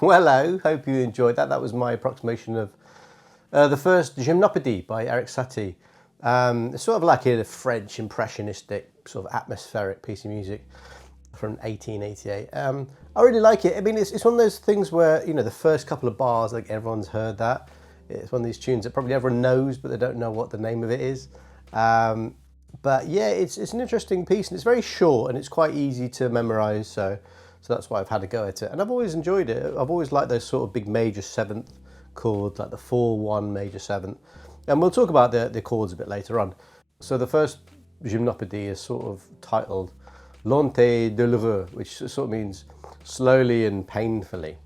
Hello, hope you enjoyed that. That was my approximation of the first Gymnopédie by Erik Satie. It's sort of like a French impressionistic, sort of atmospheric piece of music from 1888. I really like it. I mean, it's one of those things where, you know, the first couple of bars, like everyone's heard that. It's one of these tunes that probably everyone knows, but they don't know what the name of it is. But yeah, it's an interesting piece, and it's very short and it's quite easy to memorize. So that's why I've had a go at it, and I've always enjoyed it. I've always liked those sort of big major seventh chords, like the 4-1 major seventh. And we'll talk about the chords a bit later on. So the first Gymnopédie is sort of titled Lent et douloureux, which sort of means slowly and painfully.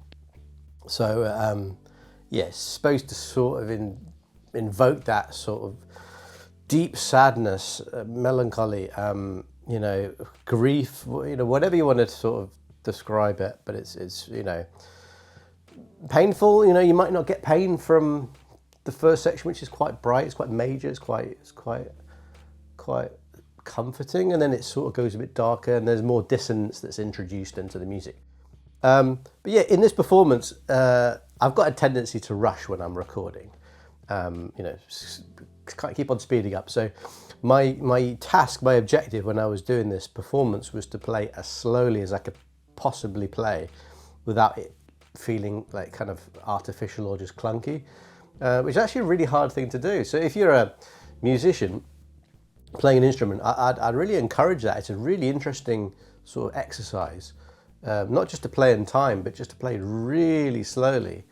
So yeah, it's supposed to sort of invoke that sort of deep sadness, melancholy, you know, grief, you know, whatever you want to sort of describe it, but it's you know, painful. You know, you might not get pain from the first section, which is quite bright, it's quite major, it's quite comforting, and then it sort of goes a bit darker, and there's more dissonance that's introduced into the music. But yeah, in this performance, I've got a tendency to rush when I'm recording. You know, can't keep on speeding up. So my task, my objective when I was doing this performance was to play as slowly as I could possibly play without it feeling like kind of artificial or just clunky, which is actually a really hard thing to do. So if you're a musician playing an instrument, I'd really encourage that. It's a really interesting sort of exercise, not just to play in time, but just to play really slowly,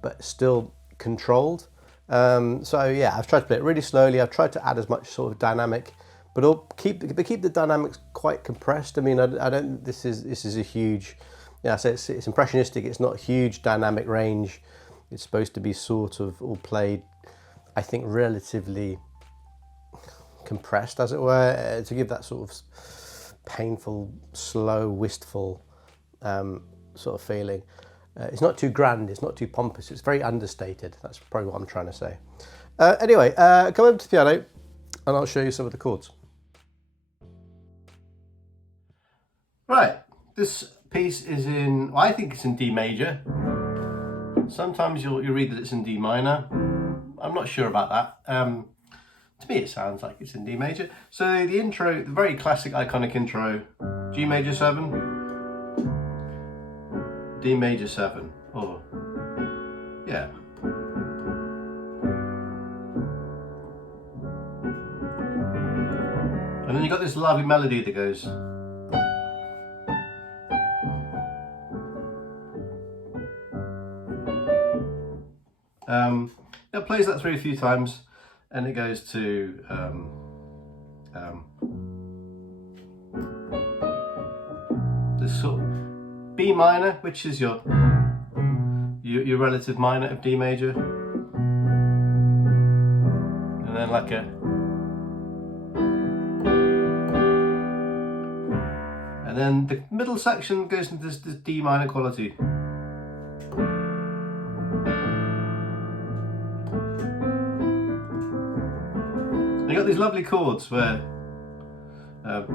but still controlled. So yeah, I've tried to play it really slowly. I've tried to add as much sort of dynamic, but keep the dynamics quite compressed. I mean, I don't. This is a huge. Yeah, I say it's impressionistic. It's not a huge dynamic range. It's supposed to be sort of all played, I think, relatively compressed, as it were, to give that sort of painful, slow, wistful sort of feeling. It's not too grand, it's not too pompous, it's very understated. That's probably what I'm trying to say. Anyway, go over to the piano and I'll show you some of the chords. Right, this piece is in, well, I think it's in D major. Sometimes you'll read that it's in D minor. I'm not sure about that. To me it sounds like it's in D major. So the intro, the very classic iconic intro, G major 7, D major 7, or yeah. And then you've got this lovely melody that goes. It plays that through a few times, and it goes to this sort of B minor, which is your relative minor of D major, and then like a, and then the middle section goes into this D minor quality. You got these lovely chords where you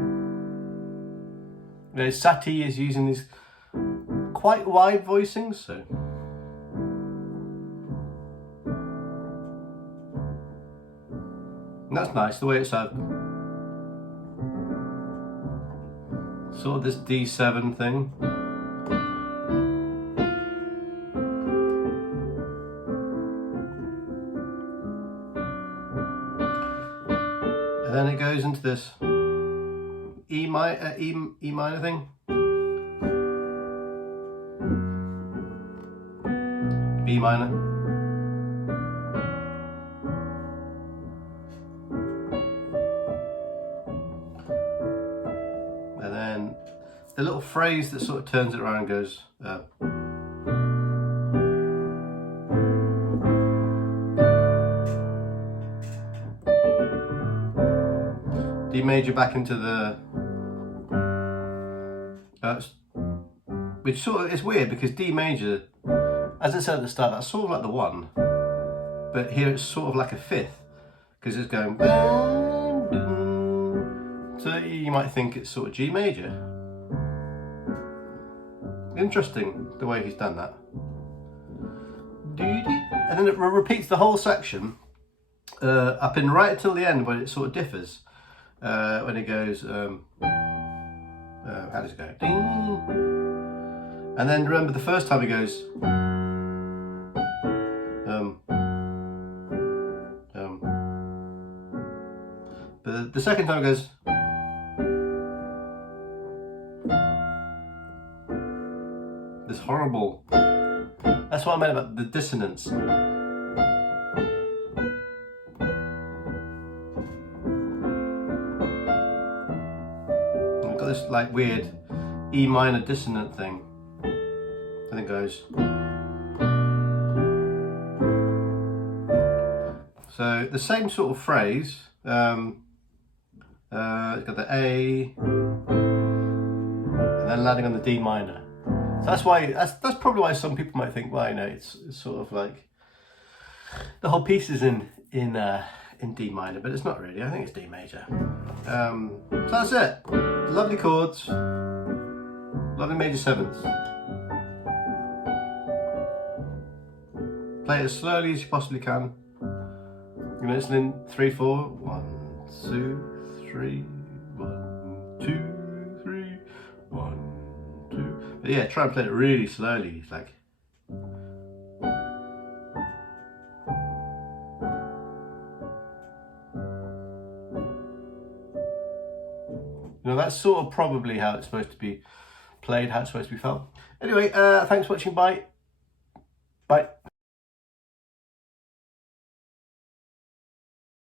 know, Satie is using these quite wide voicings, so and that's nice, the way it's sort of this D7 thing. And then it goes into this E minor thing. B minor. And then the little phrase that sort of turns it around goes D major back into the which sort of is weird because D major, as I said at the start, that's sort of like the 1, but here it's sort of like a 5th because it's going, so you might think it's sort of G major. Interesting the way he's done that. and then it repeats the whole section up in right until the end when it sort of differs. When it goes, how does it go? Ding. And then remember the first time it goes, but the second time it goes, this horrible, that's what I meant about the dissonance. I've got this like weird E minor dissonant thing. And it goes. So the same sort of phrase. It's got the A, and then landing on the D minor. So that's why that's probably why some people might think, well, you know, it's sort of like the whole piece is in D minor, but it's not really. I think it's D major. So that's it. Lovely chords, lovely major sevenths. Play it as slowly as you possibly can. You know, it's in 3, 4. 1, 2, 3. 1, 2, 3. 1, 2. But yeah, try and play it really slowly. It's like. You know, that's sort of probably how it's supposed to be played, how it's supposed to be felt. Anyway, thanks for watching. Bye. Bye.